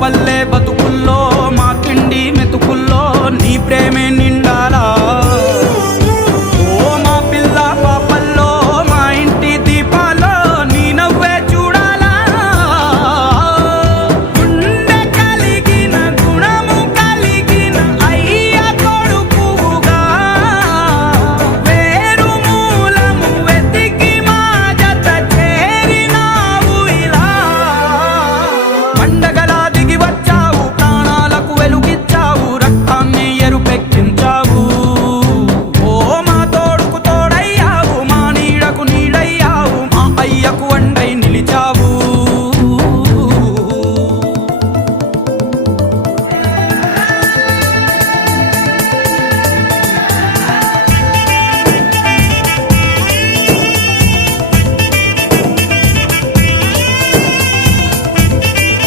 పల్లె బతుకుల్లో